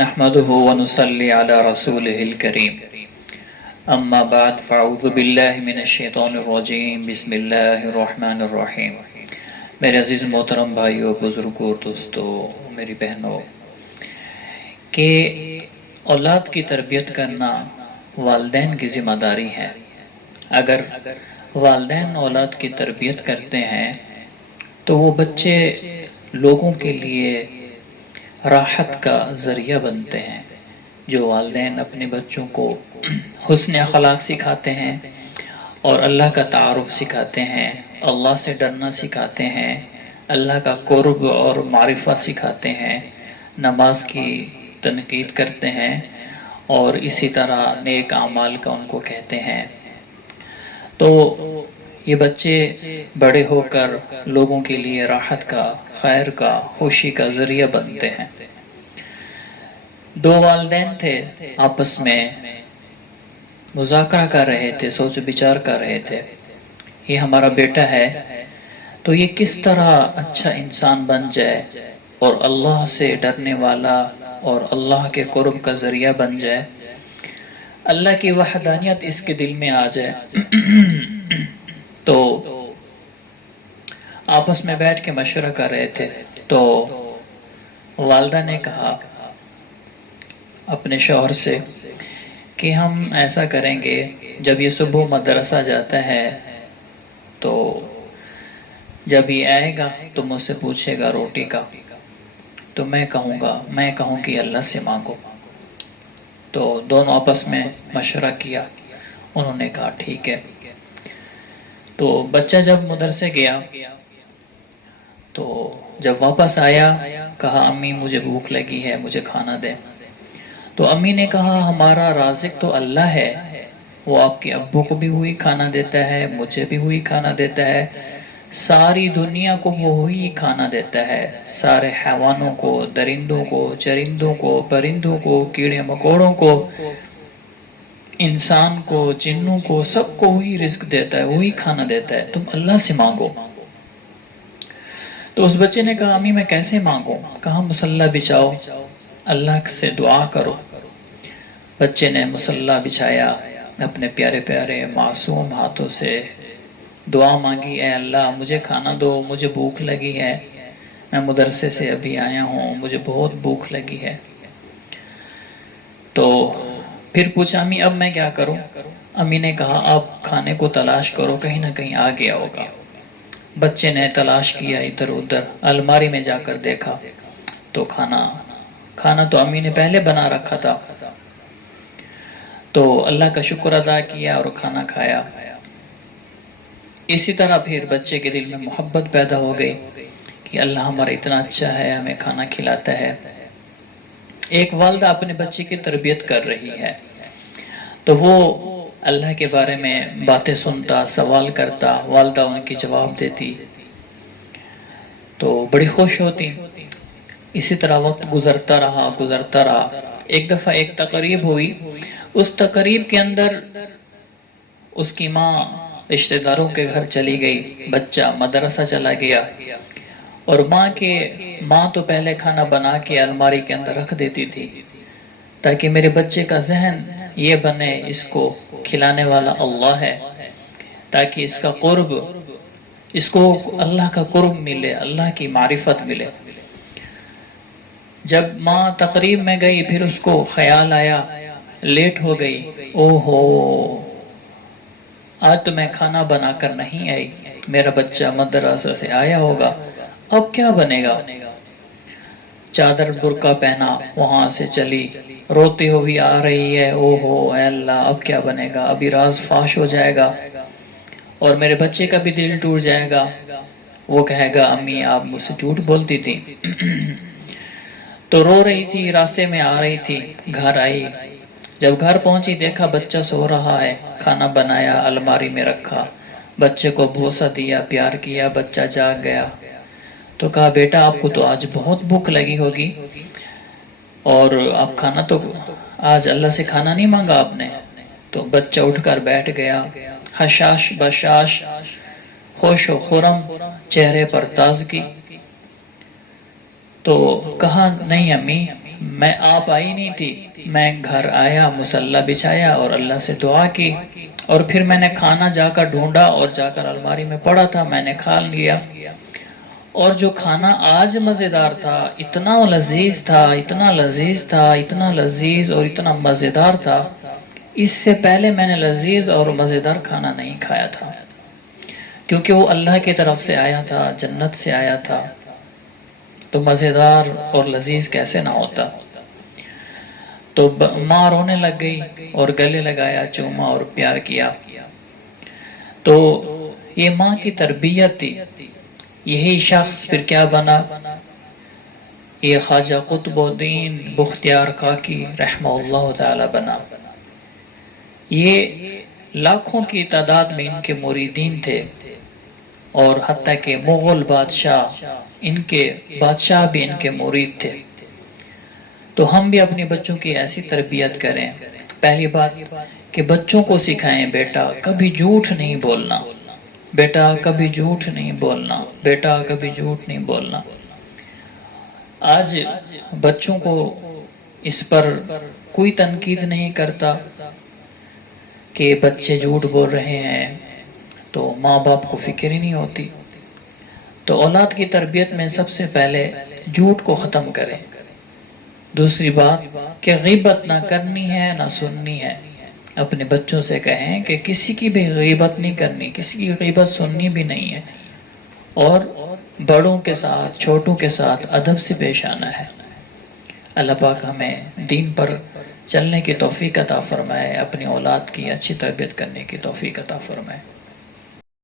نحمده ونصلي على رسوله الكريم اما بعد فاعوذ باللہ من الشیطان الرجیم بسم اللہ الرحمن الرحیم۔ میرے عزیز محترم بھائیوں، بزرگوں، دوستوں، میری بہنوں، کہ اولاد کی تربیت کرنا والدین کی ذمہ داری ہے۔ اگر والدین اولاد کی تربیت کرتے ہیں تو وہ بچے لوگوں کے لیے راحت کا ذریعہ بنتے ہیں۔ جو والدین اپنے بچوں کو حسن اخلاق سکھاتے ہیں اور اللہ کا تعارف سکھاتے ہیں، اللہ سے ڈرنا سکھاتے ہیں، اللہ کا قرب اور معرفت سکھاتے ہیں، نماز کی تنقید کرتے ہیں اور اسی طرح نیک اعمال کا ان کو کہتے ہیں، تو یہ بچے بڑے ہو کر لوگوں کے لیے راحت کا، خیر کا، خوشی کا ذریعہ بنتے ہیں۔ دو والدین تھے، آپس میں مذاکرہ کر رہے تھے، سوچ بچار کر رہے تھے، یہ ہمارا بیٹا ہے تو یہ کس طرح اچھا انسان بن جائے اور اللہ سے ڈرنے والا اور اللہ کے قرب کا ذریعہ بن جائے، اللہ کی وحدانیت اس کے دل میں آ جائے۔ تو آپس میں بیٹھ کے مشورہ کر رہے تھے تو والدہ نے کہا اپنے شوہر سے کہ ہم ایسا کریں گے، جب یہ صبح مدرسہ جاتا ہے تو جب یہ آئے گا تو مجھ سے پوچھے گا روٹی کا، تو میں کہوں کہ اللہ سے مانگو۔ تو دونوں آپس میں مشورہ کیا، انہوں نے کہا ٹھیک ہے۔ تو بچہ جب مدرسے گیا تو جب واپس آیا کہا امی مجھے بھوک لگی ہے، مجھے کھانا دے۔ تو امی نے کہا ہمارا رازق تو اللہ ہے، وہ آپ کے ابو کو بھی وہی کھانا دیتا ہے، مجھے بھی وہی کھانا دیتا ہے، ساری دنیا کو وہ وہی کھانا دیتا ہے، سارے حیوانوں کو، درندوں کو، چرندوں کو، پرندوں کو، کیڑے مکوڑوں کو، انسان کو، جنوں کو، سب کو وہی رزق دیتا ہے، وہی کھانا دیتا ہے، تم اللہ سے مانگو۔ تو اس بچے نے کہا امی میں کیسے مانگوں؟ کہا مصلی بچھاؤ، اللہ سے دعا کرو۔ بچے نے مصلی بچھایا، اپنے پیارے پیارے معصوم ہاتھوں سے دعا مانگی، اے اللہ مجھے کھانا دو، مجھے بھوک لگی ہے، میں مدرسے سے ابھی آیا ہوں، مجھے بہت بھوک لگی ہے۔ تو پھر پوچھا امی اب میں کیا کروں؟ امی نے کہا آپ کھانے کو تلاش کرو، کہیں نہ کہیں آ گیا ہوگا۔ بچے نے تلاش کیا ادھر ادھر، الماری میں جا کر دیکھا تو کھانا تو امی نے پہلے بنا رکھا تھا، تو اللہ کا شکر ادا کیا اور کھانا کھایا۔ اسی طرح پھر بچے کے دل میں محبت پیدا ہو گئی کہ اللہ ہمارا اتنا اچھا ہے، ہمیں کھانا کھلاتا ہے۔ ایک والدہ اپنے بچے کی تربیت کر رہی ہے تو وہ اللہ کے بارے میں باتیں سنتا، سوال کرتا، والدہ ان کی جواب دیتی تو بڑی خوش ہوتی۔ اسی طرح وقت گزرتا رہا۔ ایک دفعہ ایک تقریب ہوئی، اس تقریب کے اندر اس کی ماں رشتہ داروں کے گھر چلی گئی، بچہ مدرسہ چلا گیا، اور ماں تو پہلے کھانا بنا کے الماری کے اندر رکھ دیتی تھی تاکہ میرے بچے کا ذہن یہ بنے اس کو کھلانے والا اللہ ہے، تاکہ اس کو اللہ کا قرب ملے، اللہ کی معرفت ملے۔ جب ماں تقریب میں گئی پھر اس کو خیال آیا، لیٹ ہو گئی، اوہو آج تو میں کھانا بنا کر نہیں آئی، میرا بچہ مدرسہ سے آیا ہوگا، اب کیا بنے گا؟ چادر برقع پہنا وہاں سے چلی، روتے ہوئی آ رہی ہے، اوہو اے اللہ اب کیا بنے گا، ابھی راز فاش ہو جائے گا اور میرے بچے کا بھی دل ٹوٹ جائے گا، وہ کہے گا امی آپ مجھ سے جھوٹ بولتی تھی۔ تو رو رہی تھی، راستے میں آ رہی تھی، گھر آئی، جب گھر پہنچی دیکھا بچہ سو رہا ہے، کھانا بنایا الماری میں رکھا، بچے کو بوسہ دیا، پیار کیا، بچہ جاگ گیا۔ تو کہا بیٹا آپ کو تو آج بہت بھوک لگی ہوگی اور آپ کھانا تو آج اللہ سے کھانا نہیں مانگا آپ نے؟ تو بچہ اٹھ کر بیٹھ گیا، حشاش بشاش، خوش و خرم، چہرے پر تازگی۔ تو کہا نہیں امی میں آپ آئی نہیں تھی، میں گھر آیا، مصلی بچھایا اور اللہ سے دعا کی، اور پھر میں نے کھانا جا کر ڈھونڈا اور جا کر الماری میں پڑا تھا، میں نے کھا لیا۔ اور جو کھانا آج مزیدار تھا، اتنا لذیذ تھا، اتنا لذیذ تھا، اتنا لذیذ اور اتنا مزیدار تھا، اس سے پہلے میں نے لذیذ اور مزیدار کھانا نہیں کھایا تھا، کیونکہ وہ اللہ کی طرف سے آیا تھا، جنت سے آیا تھا، تو مزیدار اور لذیذ کیسے نہ ہوتا۔ تو ماں رونے لگ گئی اور گلے لگایا، چوما اور پیار کیا۔ تو یہ ماں کی تربیت تھی۔ یہی شخص پھر کیا بنا؟ یہ خواجہ قطب الدین بختیار کاکی رحمہ اللہ تعالی بنا۔ یہ لاکھوں کی تعداد میں ان کے مریدین تھے، اور حتیٰ کہ مغل بادشاہ، ان کے بادشاہ بھی ان کے مرید تھے۔ تو ہم بھی اپنے بچوں کی ایسی تربیت کریں۔ پہلی بات کہ بچوں کو سکھائیں، بیٹا کبھی جھوٹ نہیں بولنا، بیٹا کبھی جھوٹ نہیں بولنا، بیٹا کبھی جھوٹ نہیں بولنا۔ آج بچوں کو اس پر کوئی تنقید نہیں کرتا کہ بچے جھوٹ بول رہے ہیں، تو ماں باپ کو فکر ہی نہیں ہوتی۔ تو اولاد کی تربیت میں سب سے پہلے جھوٹ کو ختم کریں۔ دوسری بات کہ غیبت نہ کرنی ہے نہ سننی ہے۔ اپنے بچوں سے کہیں کہ کسی کی بھی غیبت نہیں کرنی، کسی کی غیبت سننی بھی نہیں ہے، اور بڑوں کے ساتھ چھوٹوں کے ساتھ ادب سے پیش آنا ہے۔ اللہ پاک ہمیں دین پر چلنے کی توفیق عطا فرمائے، اپنی اولاد کی اچھی تربیت کرنے کی توفیق عطا فرمائے۔